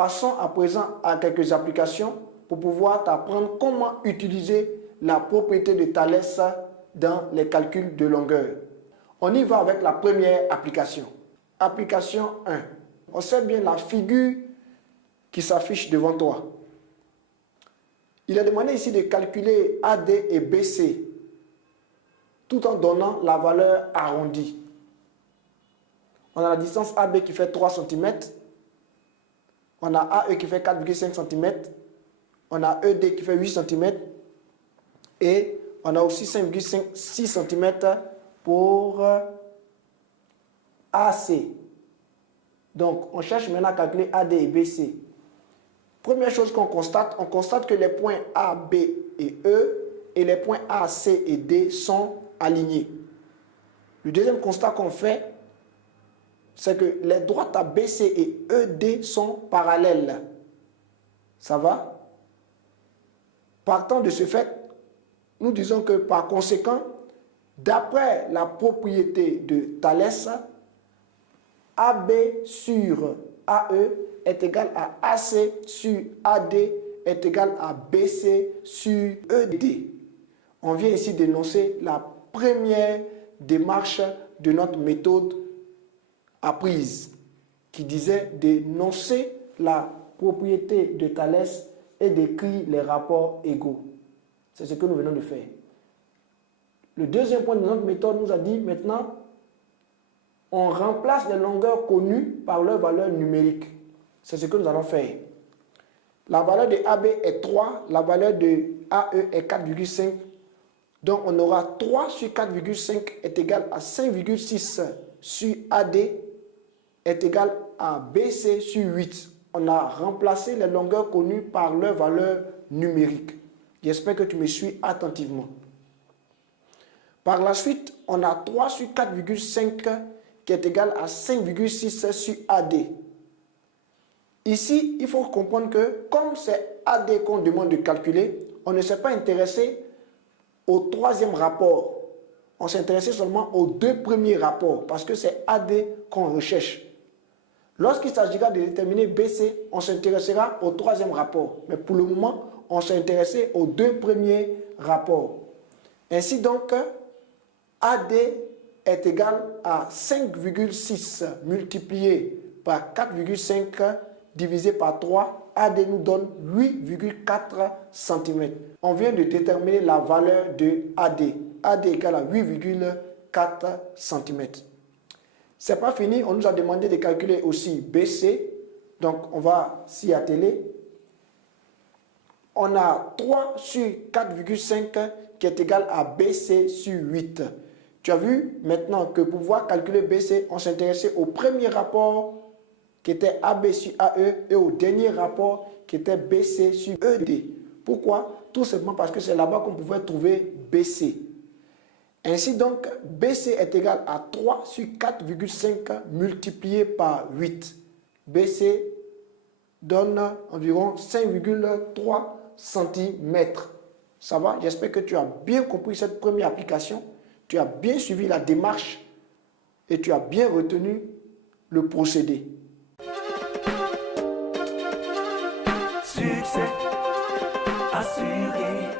Passons à présent à quelques applications pour pouvoir t'apprendre comment utiliser la propriété de Thalès dans les calculs de longueur. On y va avec la première application. Application 1. Observe bien la figure qui s'affiche devant toi. Il est demandé ici de calculer AD et BC tout en donnant la valeur arrondie. On a la distance AB qui fait 3 cm. On a AE qui fait 4,5 cm. On a ED qui fait 8 cm. Et on a aussi 5,6 cm pour AC. Donc, on cherche maintenant à calculer AD et BC. Première chose qu'on constate, on constate que les points A, B et E et les points A, C et D sont alignés. Le deuxième constat qu'on fait, c'est que les droites à BC et ED sont parallèles. Ça va? Partant de ce fait, nous disons que par conséquent, d'après la propriété de Thalès, AB sur AE est égal à AC sur AD est égal à BC sur ED. On vient ici d'énoncer la première démarche de notre méthode apprise, qui disait d'énoncer la propriété de Thalès et d'écrire les rapports égaux. C'est ce que nous venons de faire. Le deuxième point de notre méthode nous a dit maintenant, on remplace les longueurs connues par leur valeur numérique. C'est ce que nous allons faire. La valeur de AB est 3, la valeur de AE est 4,5. Donc on aura 3 sur 4,5 est égal à 5,6 sur AD est égal à BC sur 8. On a remplacé les longueurs connues par leur valeur numérique. J'espère que tu me suis attentivement. Par la suite, on a 3 sur 4,5 qui est égal à 5,6 sur AD. Ici, il faut comprendre que comme c'est AD qu'on demande de calculer, on ne s'est pas intéressé au troisième rapport. On s'est intéressé seulement aux deux premiers rapports parce que c'est AD qu'on recherche. Lorsqu'il s'agira de déterminer BC, on s'intéressera au troisième rapport. Mais pour le moment, on s'est intéressé aux deux premiers rapports. Ainsi donc, AD est égal à 5,6 multiplié par 4,5 divisé par 3. AD nous donne 8,4 cm. On vient de déterminer la valeur de AD. AD égale à 8,4 cm. Ce n'est pas fini, on nous a demandé de calculer aussi BC. Donc on va s'y atteler. On a 3 sur 4,5 qui est égal à BC sur 8. Tu as vu maintenant que pour pouvoir calculer BC, on s'intéressait au premier rapport qui était AB sur AE et au dernier rapport qui était BC sur ED. Pourquoi? Tout simplement parce que c'est là-bas qu'on pouvait trouver BC. Ainsi donc, BC est égal à 3 sur 4,5 multiplié par 8. BC donne environ 5,3 cm. Ça va? J'espère que tu as bien compris cette première application. Tu as bien suivi la démarche et tu as bien retenu le procédé. Succès assuré.